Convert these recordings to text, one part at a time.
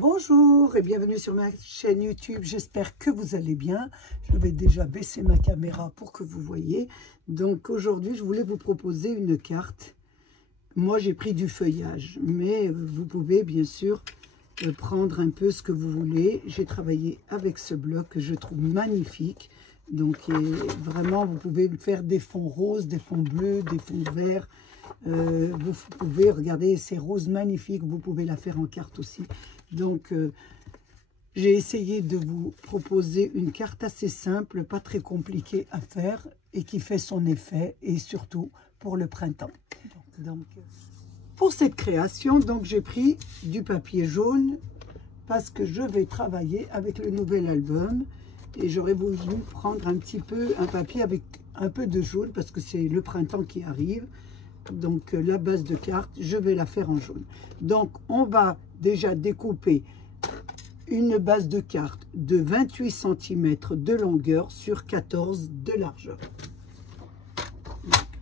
Bonjour et bienvenue sur ma chaîne YouTube, j'espère que vous allez bien. Je vais déjà baisser ma caméra pour que vous voyez. Donc aujourd'hui, je voulais vous proposer une carte. Moi, j'ai pris du feuillage, mais vous pouvez bien sûr prendre un peu ce que vous voulez. J'ai travaillé avec ce bloc que je trouve magnifique. Donc vraiment, vous pouvez faire des fonds roses, des fonds bleus, des fonds verts. Vous pouvez regarder ces roses magnifiques, vous pouvez la faire en carte aussi. Donc j'ai essayé de vous proposer une carte assez simple, pas très compliquée à faire et qui fait son effet, et surtout pour le printemps. Donc pour cette création, donc j'ai pris du papier jaune parce que je vais travailler avec le nouvel album et j'aurais voulu prendre un papier avec un peu de jaune parce que c'est le printemps qui arrive. Donc la base de carte, je vais la faire en jaune. Donc on va déjà découper une base de carte de 28 cm de longueur sur 14 de largeur.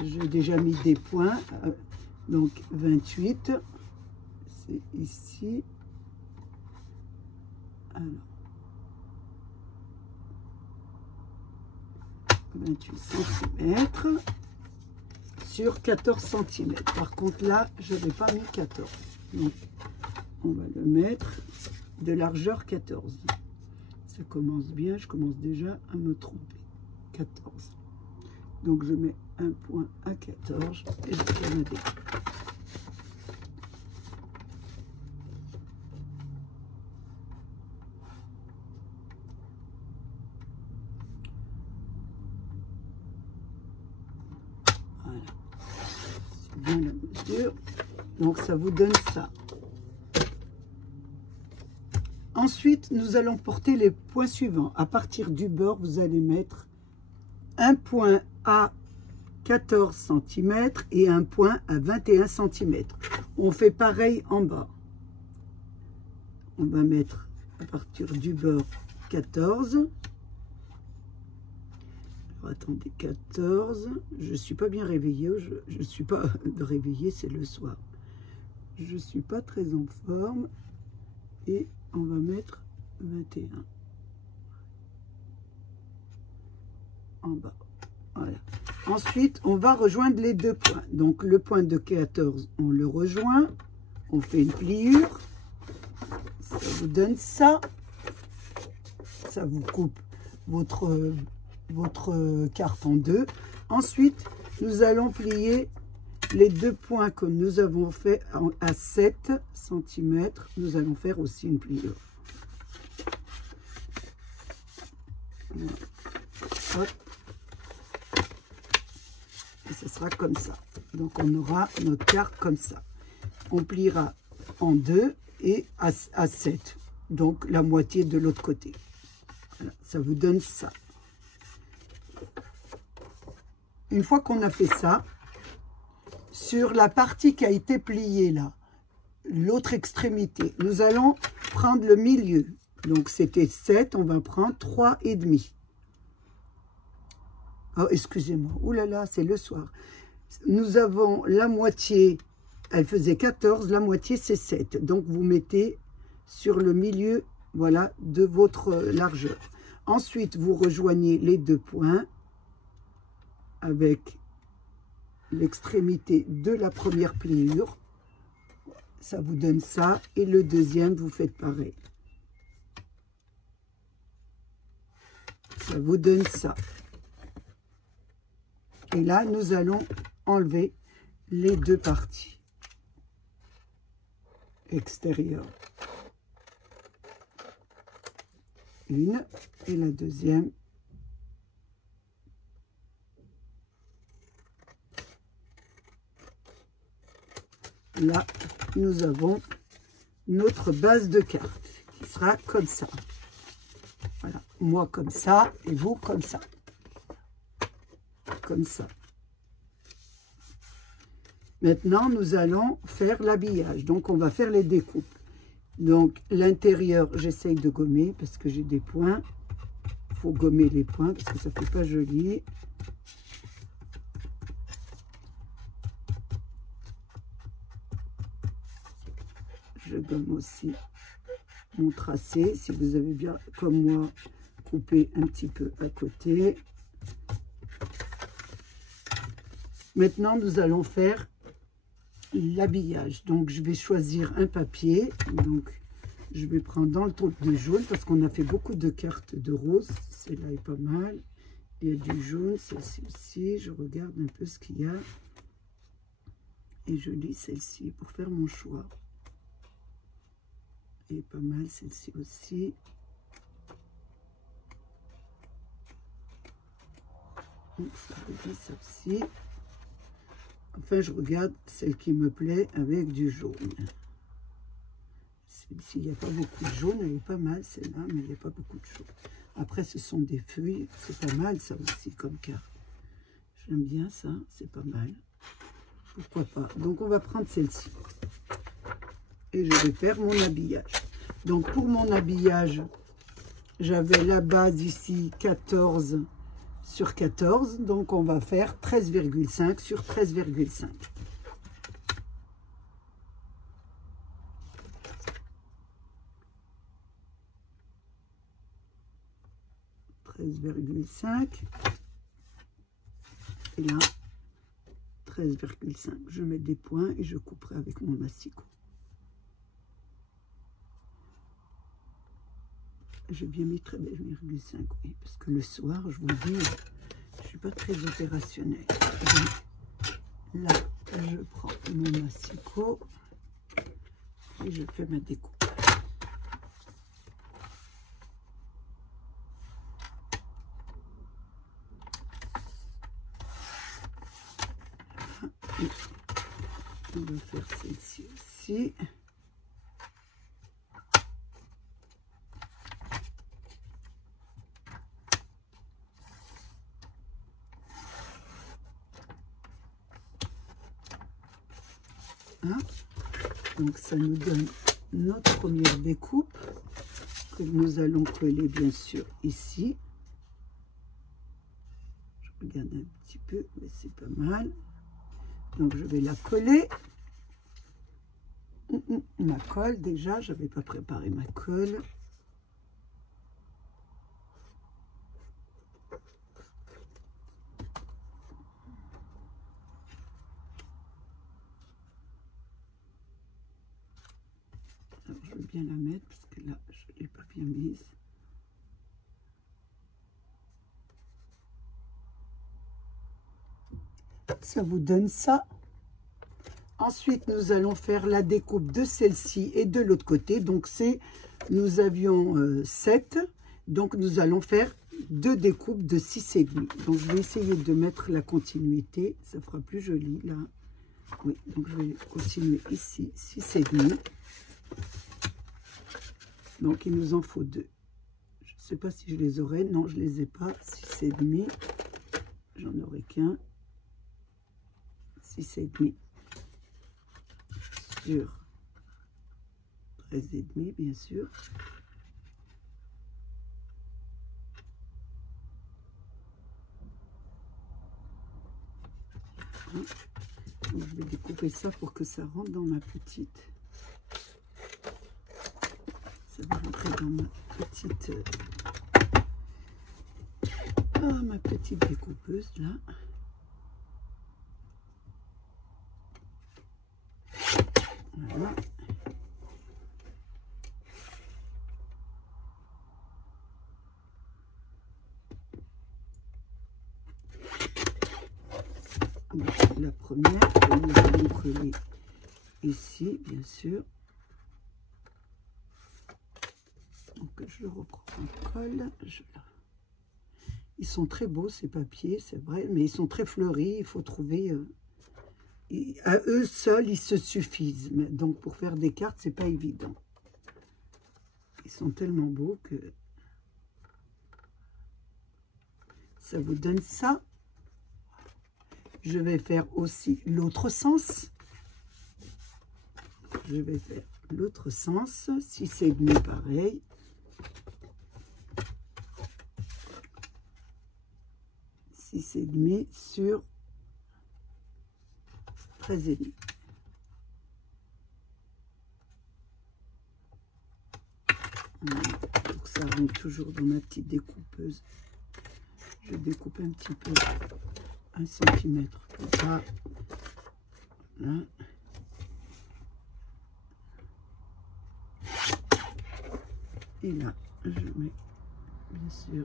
J'ai déjà mis des points. Donc 28, c'est ici. Alors, 28 cm. Sur 14 cm. Par contre, là, je n'avais pas mis 14. Donc, on va le mettre de largeur 14. Ça commence bien. Je commence déjà à me tromper. 14. Donc, je mets un point à 14 et je fais la découpe. Voilà. Bien la mesure. Donc ça vous donne ça. Ensuite, nous allons porter les points suivants. À partir du bord, vous allez mettre un point à 14 cm et un point à 21 cm. On fait pareil en bas. On va mettre à partir du bord 14. Alors, attendez, 14. Je ne suis pas bien réveillée. Je ne suis pas réveillée, c'est le soir. Je ne suis pas très en forme. Et on va mettre 21 en bas. Voilà. Ensuite, on va rejoindre les deux points. Donc, le point de 14, on le rejoint. On fait une pliure. Ça vous donne ça. Ça vous coupe votre carte en deux. Ensuite, nous allons plier les deux points que nous avons fait à 7 cm. Nous allons faire aussi une pliure. Voilà. Hop. Et ce sera comme ça. Donc, on aura notre carte comme ça. On pliera en deux et à 7. Donc, la moitié de l'autre côté. Voilà, ça vous donne ça. Une fois qu'on a fait ça, sur la partie qui a été pliée là, l'autre extrémité, nous allons prendre le milieu. Donc, c'était 7, on va prendre 3,5. Oh, excusez-moi. Ouh là là, c'est le soir. Nous avons la moitié, elle faisait 14, la moitié c'est 7. Donc, vous mettez sur le milieu, voilà, de votre largeur. Ensuite, vous rejoignez les deux points avec l'extrémité de la première pliure. Ça vous donne ça. Et le deuxième, vous faites pareil. Ça vous donne ça. Et là, nous allons enlever les deux parties extérieures. Une et la deuxième. Là, nous avons notre base de carte qui sera comme ça. Voilà, moi comme ça et vous comme ça. Comme ça. Maintenant, nous allons faire l'habillage. Donc, on va faire les découpes. Donc, l'intérieur, j'essaye de gommer parce que j'ai des points. Il faut gommer les points parce que ça ne fait pas joli. Je gomme aussi mon tracé. Si vous avez bien, comme moi, coupé un petit peu à côté. Maintenant, nous allons faire l'habillage. Donc, je vais choisir un papier. Donc, je vais prendre dans le ton de jaune parce qu'on a fait beaucoup de cartes de rose. Celle-là est pas mal. Il y a du jaune, celle-ci aussi. Je regarde un peu ce qu'il y a. Et je lis celle-ci pour faire mon choix. Et pas mal celle-ci aussi. Ça je lis ça aussi. Enfin, je regarde celle qui me plaît avec du jaune. Celle-ci, il n'y a pas beaucoup de jaune. Elle est pas mal celle-là, mais il n'y a pas beaucoup de jaune. Après, ce sont des feuilles. C'est pas mal ça aussi comme carte. J'aime bien ça. C'est pas mal. Pourquoi pas. Donc, on va prendre celle-ci. Et je vais faire mon habillage. Donc, pour mon habillage, j'avais la base ici 14 sur 14. Donc, on va faire 13,5 sur 13,5. 13,5. Et là, 13,5. Je mets des points et je couperai avec mon massicot. J'ai bien mis 13,5, oui, parce que le soir, je vous dis, je ne suis pas très opérationnelle. Donc, là, je prends mon massicot et je fais ma découpe. Et on va faire celle-ci aussi. Hein? Donc ça nous donne notre première découpe que nous allons coller bien sûr ici. Je regarde un petit peu, mais c'est pas mal. Donc je vais la coller. Ma colle déjà, je n'avais pas préparé ma colle. Alors, je vais bien la mettre parce que là, je ne l'ai pas bien mise. Ça vous donne ça. Ensuite, nous allons faire la découpe de celle-ci et de l'autre côté. Donc, nous avions 7. Donc, nous allons faire 2 découpes de 6,5. Donc, je vais essayer de mettre la continuité. Ça fera plus joli, là. Oui, donc je vais continuer ici, 6,5. Donc, il nous en faut 2. Je ne sais pas si je les aurai. Non, je ne les ai pas. 6,5. J'en aurai qu'un. 6,5. Sur 13,5 bien sûr. Donc, je vais découper ça pour que ça rentre dans ma petite. Ça va rentrer dans ma petite. Ma petite découpeuse là. Voilà. La première que nous allons coller ici, bien sûr. Donc je reprends en colle. Ils sont très beaux ces papiers, c'est vrai, mais ils sont très fleuris. Il faut trouver. À eux seuls, ils se suffisent. Mais donc pour faire des cartes, c'est pas évident. Ils sont tellement beaux que ça vous donne ça. Je vais faire aussi l'autre sens. Je vais faire l'autre sens. 6,5 pareil. Et demi sur 13,5. Pour que ça rentre toujours dans ma petite découpeuse. Je découpe un petit peu, 1 centimètre, comme ça. Voilà. Et là, je mets, bien sûr,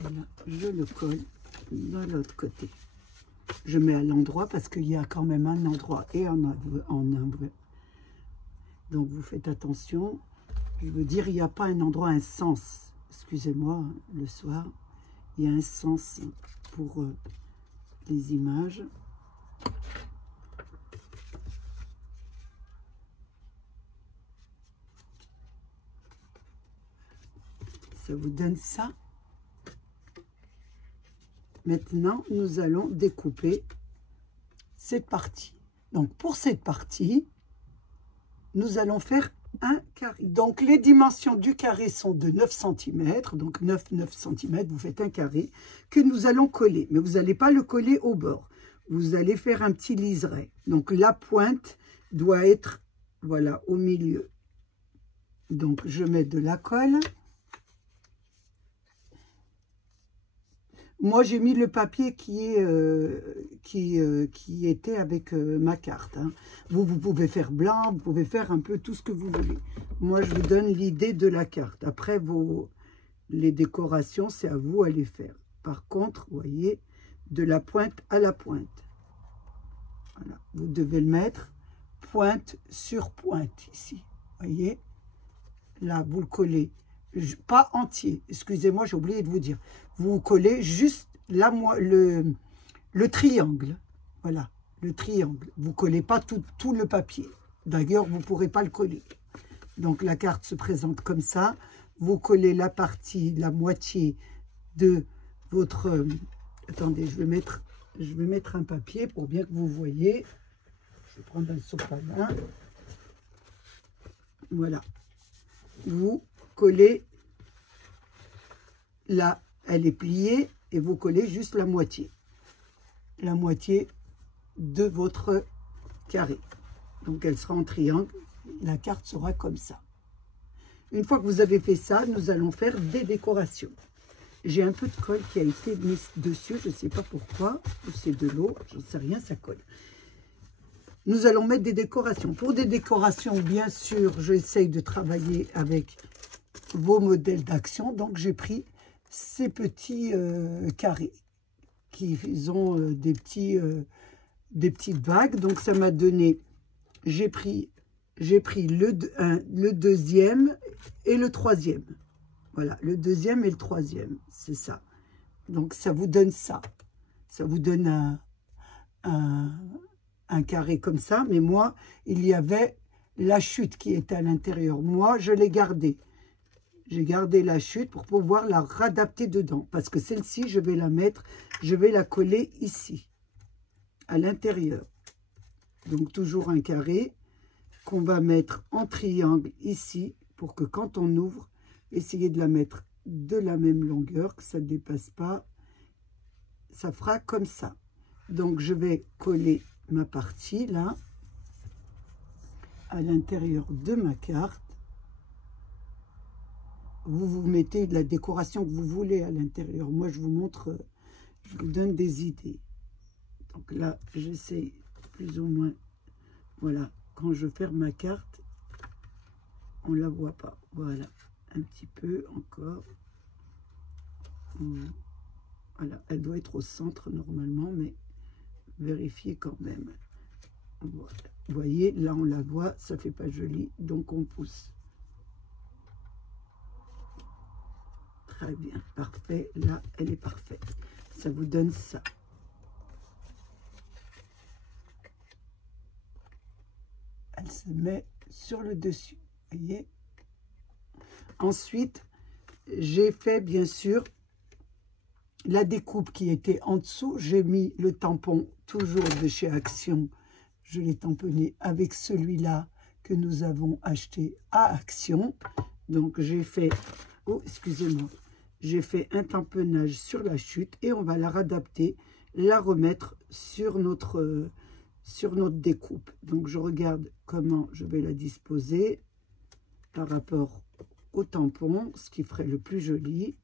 voilà, je le colle de l'autre côté. Je mets à l'endroit parce qu'il y a quand même un endroit et un vrai. Donc vous faites attention. Je veux dire, il n'y a pas un endroit, un sens. Excusez-moi, le soir, il y a un sens pour les images. Ça vous donne ça. Maintenant, nous allons découper cette partie. Donc, pour cette partie, nous allons faire un carré. Donc, les dimensions du carré sont de 9 cm. Donc, 9 cm, vous faites un carré que nous allons coller. Mais vous n'allez pas le coller au bord. Vous allez faire un petit liseré. Donc, la pointe doit être, voilà, au milieu. Donc, je mets de la colle. Moi, j'ai mis le papier qui était avec ma carte. Hein. Vous pouvez faire blanc, vous pouvez faire un peu tout ce que vous voulez. Moi, je vous donne l'idée de la carte. Après, les décorations, c'est à vous à les faire. Par contre, vous voyez, de la pointe à la pointe. Voilà. Vous devez le mettre pointe sur pointe ici. Vous voyez, là, vous le collez. Pas entier, excusez-moi, j'ai oublié de vous dire. Vous collez juste le triangle. Voilà, le triangle. Vous ne collez pas tout le papier. D'ailleurs, vous ne pourrez pas le coller. Donc, la carte se présente comme ça. Vous collez la moitié de votre... attendez, je vais mettre un papier pour bien que vous voyez. Je vais prendre un sopalin. Voilà. Vous collez là, elle est pliée et vous collez juste la moitié de votre carré. Donc elle sera en triangle, la carte sera comme ça. Une fois que vous avez fait ça, nous allons faire des décorations. J'ai un peu de colle qui a été mise dessus, je ne sais pas pourquoi, ou c'est de l'eau, je ne sais rien, ça colle. Nous allons mettre des décorations. Pour des décorations, bien sûr, j'essaye de travailler avec vos modèles d'action. Donc, j'ai pris ces petits carrés qui ont des petites vagues. Donc, ça m'a donné, j'ai pris le deuxième et le troisième. Voilà, le deuxième et le troisième, c'est ça. Donc, ça vous donne ça. Ça vous donne un carré comme ça. Mais moi, il y avait la chute qui était à l'intérieur. Moi, je l'ai gardée. J'ai gardé la chute pour pouvoir la réadapter dedans. Parce que celle-ci, je vais la mettre, je vais la coller ici, à l'intérieur. Donc, toujours un carré qu'on va mettre en triangle ici, pour que quand on ouvre, essayez de la mettre de la même longueur, que ça ne dépasse pas. Ça fera comme ça. Donc, je vais coller ma partie, là, à l'intérieur de ma carte. Vous mettez de la décoration que vous voulez à l'intérieur. Moi, je vous montre, je vous donne des idées. Donc là, j'essaie plus ou moins, voilà, quand je ferme ma carte, on ne la voit pas. Voilà, un petit peu encore. Voilà, elle doit être au centre normalement, mais vérifiez quand même. Voilà. Vous voyez, là, on la voit, ça fait pas joli, donc on pousse. Très bien, parfait. Là, elle est parfaite. Ça vous donne ça. Elle se met sur le dessus. Vous voyez? Ensuite, j'ai fait, bien sûr, la découpe qui était en dessous. J'ai mis le tampon, toujours de chez Action. Je l'ai tamponné avec celui-là que nous avons acheté à Action. Donc, j'ai fait... Oh, excusez-moi. J'ai fait un tamponnage sur la chute et on va la réadapter, la remettre sur sur notre découpe. Donc je regarde comment je vais la disposer par rapport au tampon, ce qui ferait le plus joli.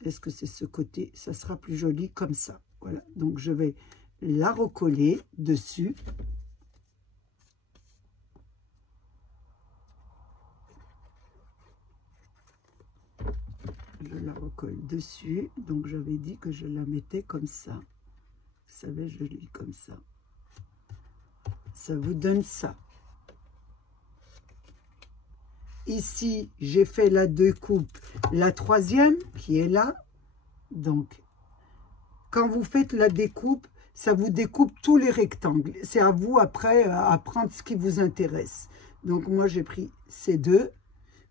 Est-ce que c'est ce côté? Ça sera plus joli comme ça. Voilà, donc je vais la recoller dessus. Je la recolle dessus. Donc j'avais dit que je la mettais comme ça. Vous savez, je lis comme ça. Ça vous donne ça. Ici, j'ai fait la découpe, la troisième qui est là. Donc, quand vous faites la découpe, ça vous découpe tous les rectangles. C'est à vous après à prendre ce qui vous intéresse. Donc, moi, j'ai pris ces deux,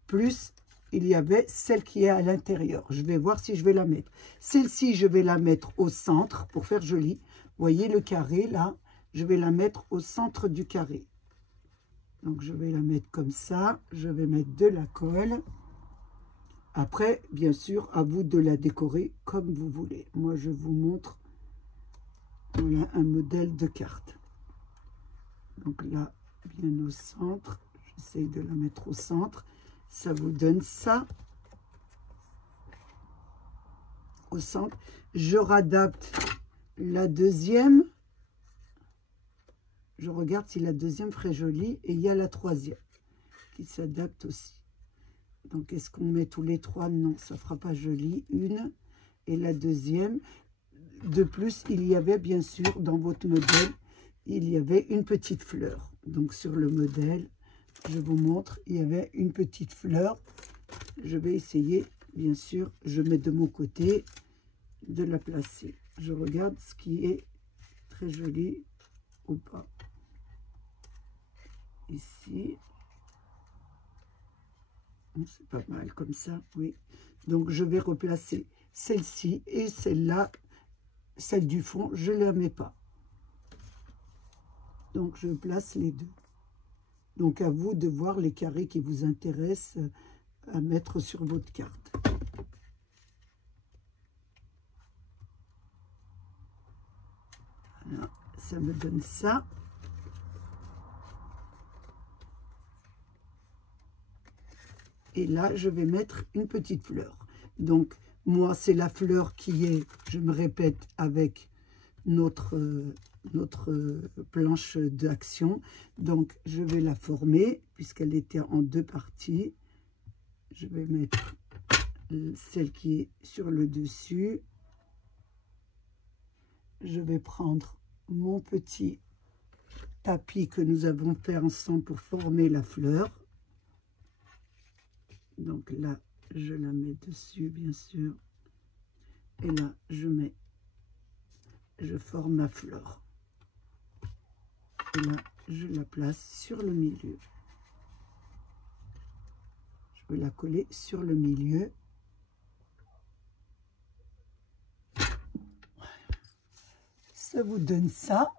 plus il y avait celle qui est à l'intérieur. Je vais voir si je vais la mettre. Celle-ci, je vais la mettre au centre pour faire joli. Vous voyez le carré là? Je vais la mettre au centre du carré. Donc, je vais la mettre comme ça. Je vais mettre de la colle. Après, bien sûr, à vous de la décorer comme vous voulez. Moi, je vous montre voilà, un modèle de carte. Donc là, bien au centre. J'essaye de la mettre au centre. Ça vous donne ça. Au centre. Je radapte la deuxième. Je regarde si la deuxième ferait jolie. Et il y a la troisième qui s'adapte aussi. Donc, est-ce qu'on met tous les trois? Non, ça ne fera pas joli. Une et la deuxième. De plus, il y avait bien sûr dans votre modèle, il y avait une petite fleur. Donc, sur le modèle, je vous montre, il y avait une petite fleur. Je vais essayer, bien sûr, je mets de mon côté, de la placer. Je regarde ce qui est très joli ou pas. Ici. C'est pas mal comme ça, oui. Donc, je vais replacer celle-ci et celle-là, celle du fond, je ne la mets pas. Donc, je place les deux. Donc, à vous de voir les carrés qui vous intéressent à mettre sur votre carte. Voilà, ça me donne ça. Et là, je vais mettre une petite fleur. Donc, moi, c'est la fleur qui est, je me répète, avec notre planche d'action. Donc, je vais la former, puisqu'elle était en deux parties. Je vais mettre celle qui est sur le dessus. Je vais prendre mon petit tapis que nous avons fait ensemble pour former la fleur. Donc là, je la mets dessus, bien sûr. Et là, je forme ma fleur. Et là, je la place sur le milieu. Je vais la coller sur le milieu. Ça vous donne ça.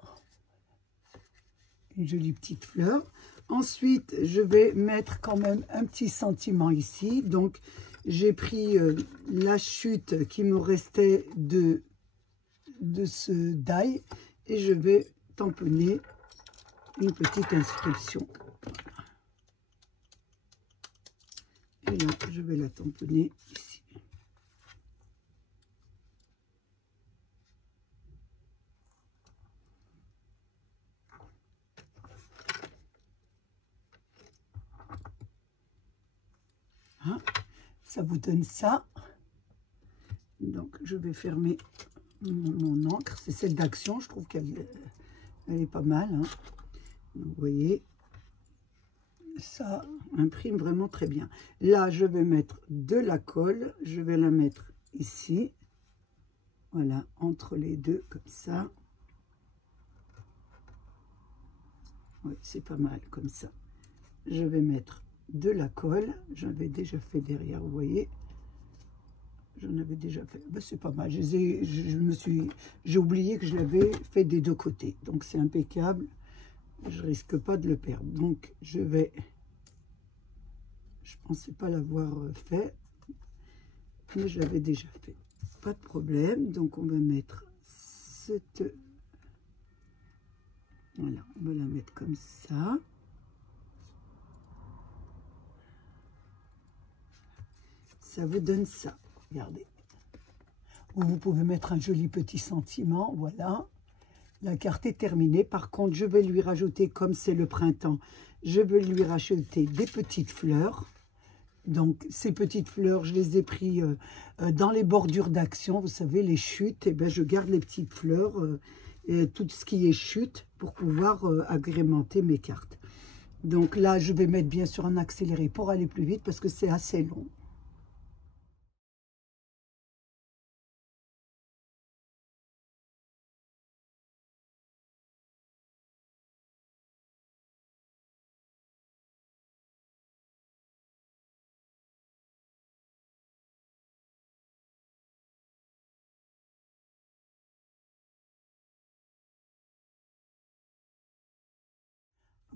Une jolie petite fleur. Ensuite, je vais mettre quand même un petit sentiment ici. Donc, j'ai pris la chute qui me restait de ce die et je vais tamponner une petite inscription. Et là, je vais la tamponner ici. Hein? Ça vous donne ça. Donc, je vais fermer mon encre. C'est celle d'action. Je trouve qu'elle est pas mal. Hein. Vous voyez, ça imprime vraiment très bien. Là, je vais mettre de la colle. Je vais la mettre ici. Voilà, entre les deux, comme ça. Oui, c'est pas mal, comme ça. Je vais mettre de la colle. J'avais déjà fait derrière, vous voyez. J'en avais déjà fait. Ben, c'est pas mal. J'ai oublié que je l'avais fait des deux côtés. Donc, c'est impeccable. Je risque pas de le perdre. Donc, je pensais pas l'avoir fait. Mais je l'avais déjà fait. Pas de problème. Donc, on va mettre cette Voilà, on va la mettre comme ça. Ça vous donne ça, regardez. Vous pouvez mettre un joli petit sentiment, voilà. La carte est terminée. Par contre, je vais lui rajouter, comme c'est le printemps, je vais lui rajouter des petites fleurs. Donc, ces petites fleurs, je les ai pris dans les bordures d'action. Vous savez, les chutes, et ben, je garde les petites fleurs, et tout ce qui est chute, pour pouvoir agrémenter mes cartes. Donc là, je vais mettre bien sûr un accéléré pour aller plus vite, parce que c'est assez long.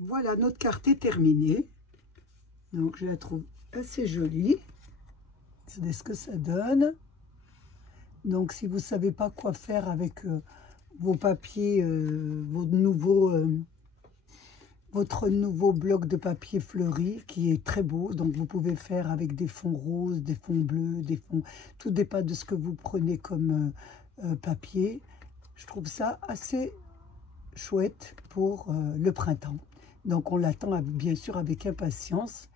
Voilà, notre carte est terminée. Donc, je la trouve assez jolie. Regardez ce que ça donne. Donc, si vous ne savez pas quoi faire avec vos papiers, votre nouveau bloc de papier fleuri, qui est très beau. Donc, vous pouvez faire avec des fonds roses, des fonds bleus, des fonds... Tout dépend de ce que vous prenez comme papier. Je trouve ça assez chouette pour le printemps. Donc, on l'attend bien sûr avec impatience.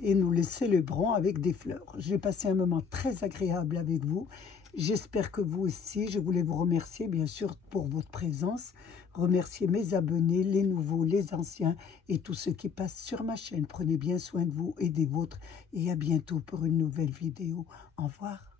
Et nous les célébrons avec des fleurs. J'ai passé un moment très agréable avec vous. J'espère que vous aussi. Je voulais vous remercier, bien sûr, pour votre présence. Remercier mes abonnés, les nouveaux, les anciens et tous ceux qui passent sur ma chaîne. Prenez bien soin de vous et des vôtres. Et à bientôt pour une nouvelle vidéo. Au revoir.